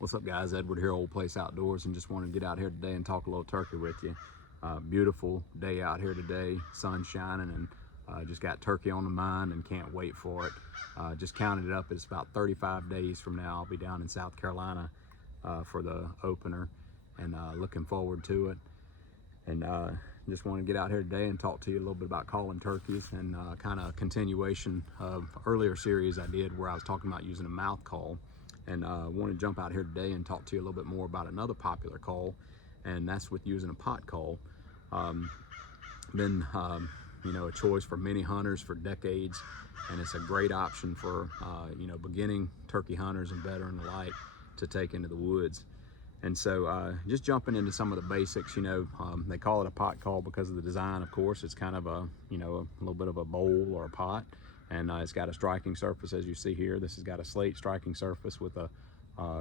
What's up, guys? Edward here, Old Place Outdoors, and just want to get out here today and talk a little turkey with you. Beautiful day out here today, sun shining, and just got turkey on the mind and can't wait for it. Just counted it up, it's about 35 days from now. I'll be down in South Carolina for the opener, and looking forward to it. And just want to get out here today and talk to you a little bit about calling turkeys, and kind of a continuation of earlier series I did where I was talking about using a mouth call. And I want to jump out here today and talk to you a little bit more about another popular call, and that's with using a pot call. Been a choice for many hunters for decades, and it's a great option for beginning turkey hunters and veteran alike to take into the woods. And so just jumping into some of the basics, they call it a pot call because of the design, of course. It's kind of a little bit of a bowl or a pot, and it's got a striking surface, as you see here. This has got a slate striking surface with a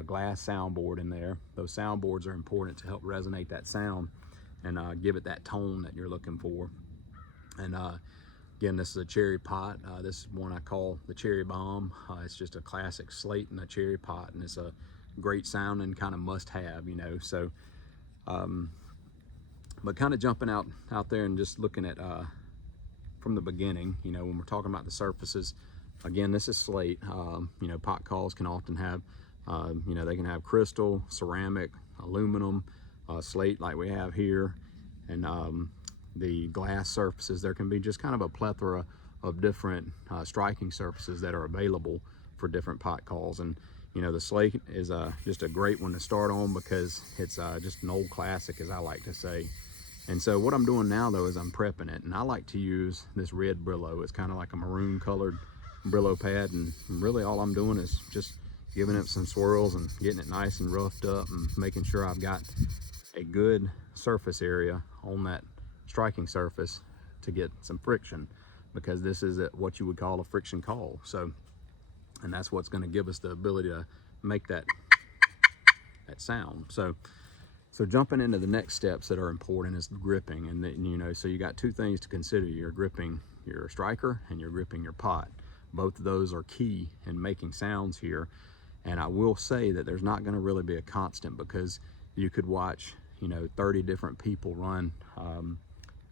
glass soundboard in there. Those soundboards are important to help resonate that sound and give it that tone that you're looking for. And again, this is a cherry pot. This is one I call the cherry bomb. It's just a classic slate and a cherry pot, and it's a great sounding kind of must-have, So, but kind of jumping out there and just looking at from the beginning, when we're talking about the surfaces, again, this is slate. Pot calls can often have, they can have crystal, ceramic, aluminum, slate like we have here, and the glass surfaces. There can be just kind of a plethora of different striking surfaces that are available for different pot calls. And the slate is just a great one to start on because it's just an old classic, as I like to say. And so what I'm doing now, though, is I'm prepping it, and I like to use this red Brillo. It's kind of like a maroon colored Brillo pad, and really all I'm doing is just giving it some swirls and getting it nice and roughed up and making sure I've got a good surface area on that striking surface to get some friction, because this is what you would call a friction call. So, and that's what's going to give us the ability to make that sound. So jumping into the next steps that are important is gripping. And so you got two things to consider. You're gripping your striker and you're gripping your pot. Both of those are key in making sounds here. And I will say that there's not going to really be a constant, because you could watch 30 different people run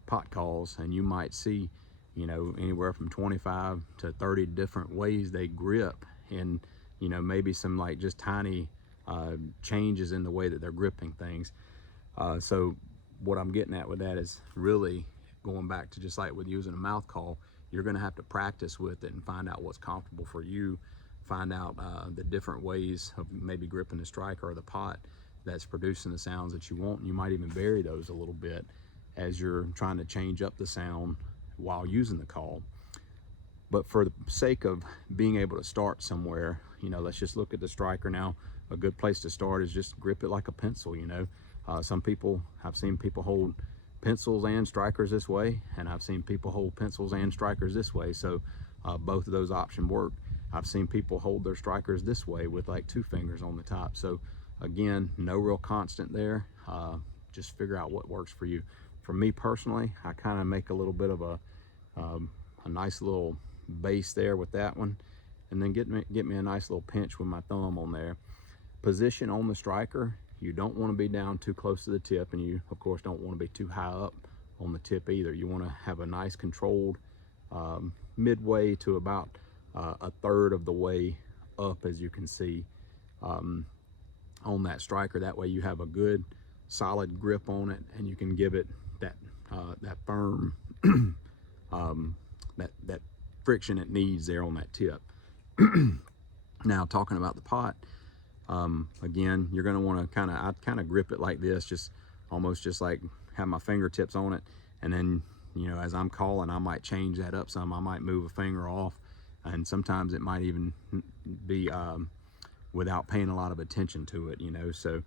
pot calls, and you might see anywhere from 25 to 30 different ways they grip, and maybe some like just tiny changes in the way that they're gripping things. So what I'm getting at with that is really going back to just like with using a mouth call, you're going to have to practice with it and find out what's comfortable for you, find out the different ways of maybe gripping the striker or the pot that's producing the sounds that you want. And you might even vary those a little bit as you're trying to change up the sound while using the call. But for the sake of being able to start somewhere, let's just look at the striker now. A good place to start is just grip it like a pencil. Some people, I've seen people hold pencils and strikers this way, and I've seen people hold pencils and strikers this way. So both of those options work. I've seen people hold their strikers this way with like two fingers on the top. So again, no real constant there. Just figure out what works for you. For me personally, I kind of make a little bit of a nice little base there with that one, and then get me a nice little pinch with my thumb on there. Position on the striker, you don't want to be down too close to the tip, and you of course don't want to be too high up on the tip either. You want to have a nice controlled midway to about a third of the way up, as you can see, on that striker. That way you have a good solid grip on it, and you can give it that firm that friction it needs there on that tip. Now, talking about the pot, again, you're going to want to I kind of grip it like this, just almost just like have my fingertips on it, and then as I'm calling, I might change that up some. I might move a finger off, and sometimes it might even be without paying a lot of attention to it, so.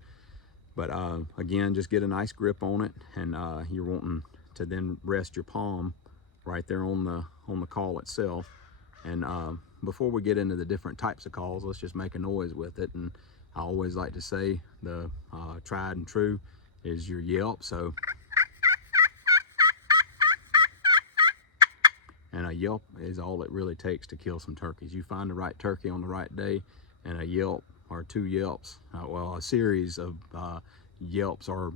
But again, just get a nice grip on it, and you're wanting to then rest your palm right there on the call itself. And before we get into the different types of calls, let's just make a noise with it. And I always like to say the tried and true is your yelp. So, and a yelp is all it really takes to kill some turkeys. You find the right turkey on the right day, and a yelp or 2 yelps. Well, a series of yelps, or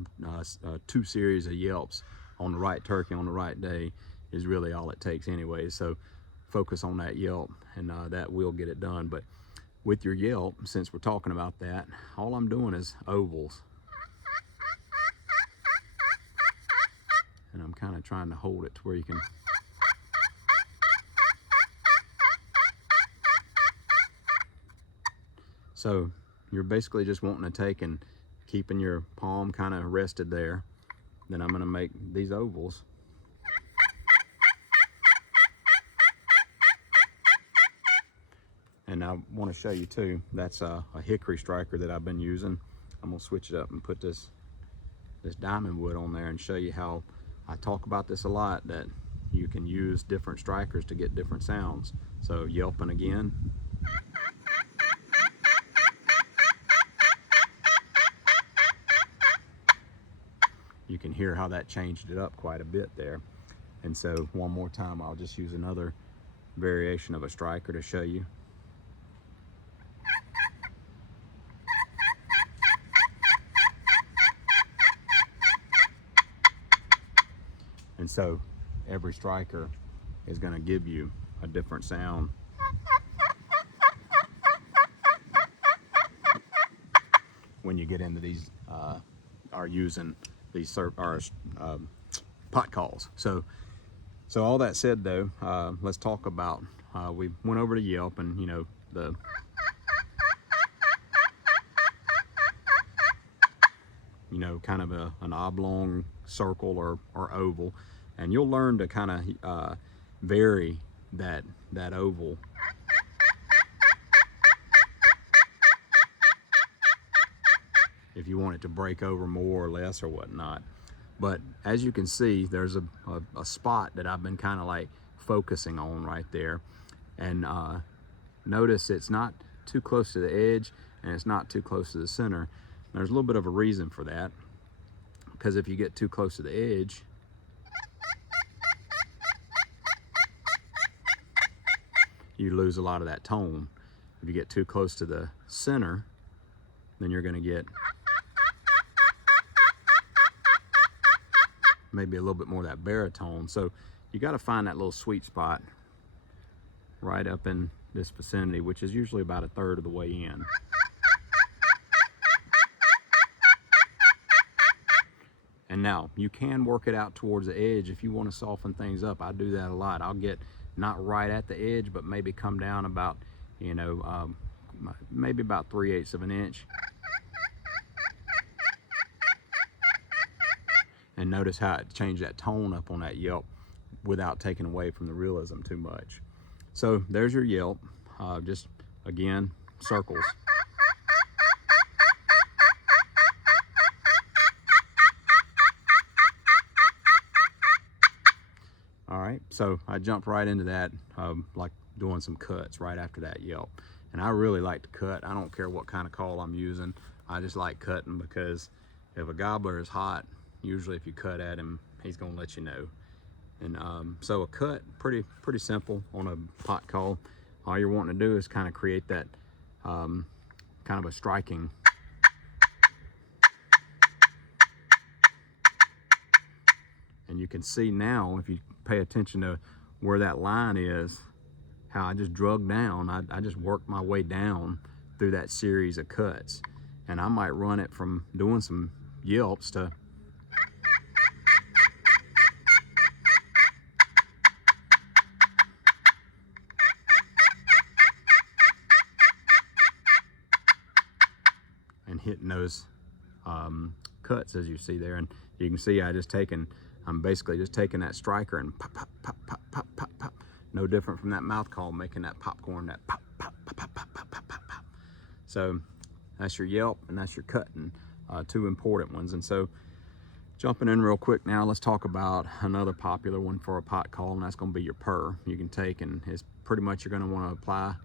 2 series of yelps on the right turkey on the right day is really all it takes anyway. So focus on that yelp, and that will get it done. But with your yelp, since we're talking about that, all I'm doing is ovals. And I'm kind of trying to hold it to where you can. So you're basically just wanting to take and keeping your palm kind of rested there. Then I'm going to make these ovals. And I want to show you too, that's a hickory striker that I've been using. I'm going to switch it up and put this diamond wood on there and show you how I talk about this a lot, that you can use different strikers to get different sounds. So yelping again. You can hear how that changed it up quite a bit there. And so one more time, I'll just use another variation of a striker to show you. And so every striker is going to give you a different sound. When you get into these, are using these pot calls. So all that said though, let's talk about, we went over to Yelp, and you know, kind of an oblong circle or oval, and you'll learn to kind of vary that oval. If you want it to break over more or less or whatnot. But as you can see, there's a spot that I've been kind of like focusing on right there. And notice it's not too close to the edge, and it's not too close to the center. There's a little bit of a reason for that, because if you get too close to the edge, you lose a lot of that tone. If you get too close to the center, then you're going to get maybe a little bit more of that baritone. So you got to find that little sweet spot right up in this vicinity, which is usually about 1/3 of the way in. And now you can work it out towards the edge if you want to soften things up. I do that a lot. I'll get not right at the edge, but maybe come down about, maybe about 3/8 of an inch. And notice how it changed that tone up on that yelp without taking away from the realism too much. So there's your yelp. Just again, circles. All right, so I jumped right into that, like doing some cuts right after that yelp. And I really like to cut. I don't care what kind of call I'm using. I just like cutting, because if a gobbler is hot, usually if you cut at him, he's gonna let you know. And so a cut, pretty simple on a pot call. All you're wanting to do is kind of create that kind of a striking. And you can see now, if you pay attention to where that line is, how I just drug down. I just worked my way down through that series of cuts. And I might run it from doing some yelps to and hitting those cuts, as you see there. And you can see I'm basically just taking that striker and pop, pop, pop, pop, pop, pop, pop. No different from that mouth call, making that popcorn, that pop, pop, pop, pop, pop, pop, pop, pop, pop. So that's your yelp, and that's your cutting, 2 important ones. And so jumping in real quick now, let's talk about another popular one for a pot call, and that's going to be your purr. You can take, and it's pretty much, you're going to want to apply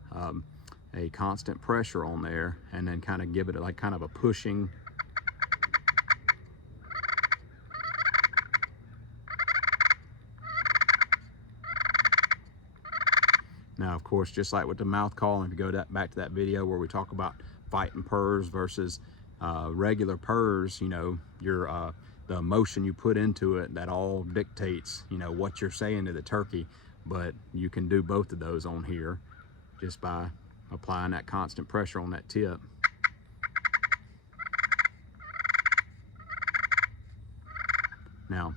a constant pressure on there, and then kind of give it like kind of a pushing. Now, of course, just like with the mouth call, and if you go back to that video where we talk about fighting purrs versus regular purrs, you know, the emotion you put into it, that all dictates, you know, what you're saying to the turkey. But you can do both of those on here just by applying that constant pressure on that tip. Now,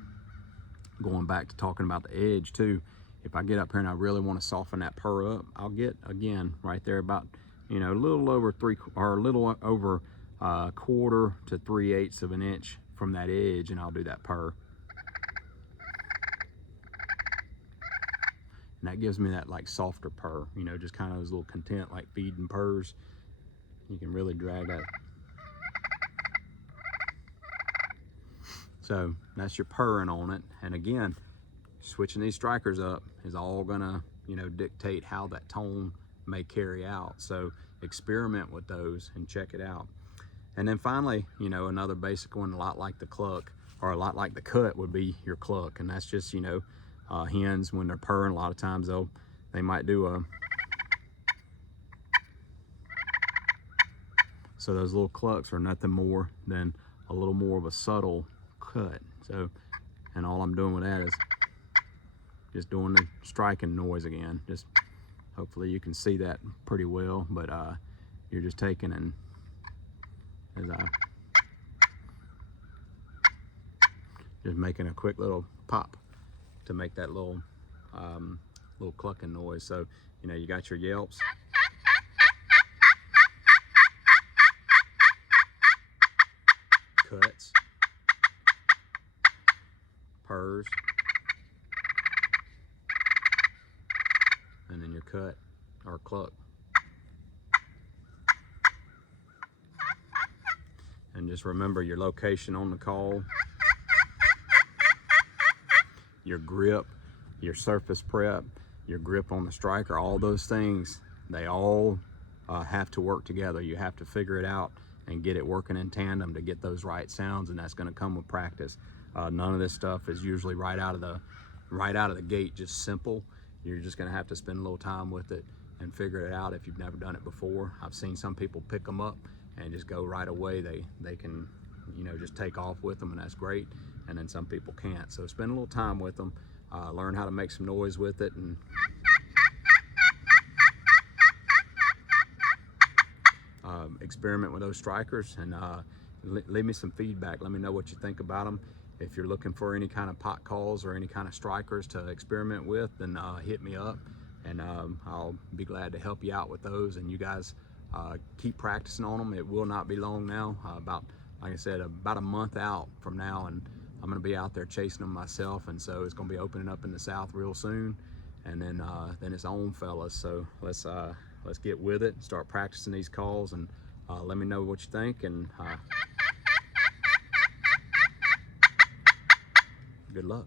going back to talking about the edge too, if I get up here and I really want to soften that purr up, I'll get, again, right there about, you know, a little over a little over 1/4 to 3/8 of an inch from that edge, and I'll do that purr. And that gives me that like softer purr, you know, just kind of those little content like feeding purrs. You can really drag that. So that's your purring on it. And again, switching these strikers up is all gonna, you know, dictate how that tone may carry out. So experiment with those and check it out. And then finally, you know, another basic one, a lot like the cluck or a lot like the cut, would be your cluck. And that's just, you know, hens, when they're purring, a lot of times they might do a, so those little clucks are nothing more than a little more of a subtle cut. So, and all I'm doing with that is just doing the striking noise again. Just hopefully you can see that pretty well, but you're just taking and as I just making a quick little pop to make that little little clucking noise. So, you know, you got your yelps, cuts, purrs, and then your cut or cluck. And just remember your location on the call, your grip, your surface prep, your grip on the striker, all those things, they all have to work together. You have to figure it out and get it working in tandem to get those right sounds, and that's going to come with practice. None of this stuff is usually right out of the gate just simple. You're just going to have to spend a little time with it and figure it out if you've never done it before. I've seen some people pick them up and just go right away. They can, you know, just take off with them, and that's great. And then some people can't. So spend a little time with them, learn how to make some noise with it, and experiment with those strikers, and leave me some feedback. Let me know what you think about them. If you're looking for any kind of pot calls or any kind of strikers to experiment with, then hit me up, and I'll be glad to help you out with those. And you guys keep practicing on them. It will not be long now, about, like I said, about a month out from now, and I'm going to be out there chasing them myself. And so it's going to be opening up in the South real soon, and then it's on, fellas. So let's get with it and start practicing these calls, and let me know what you think, and good luck.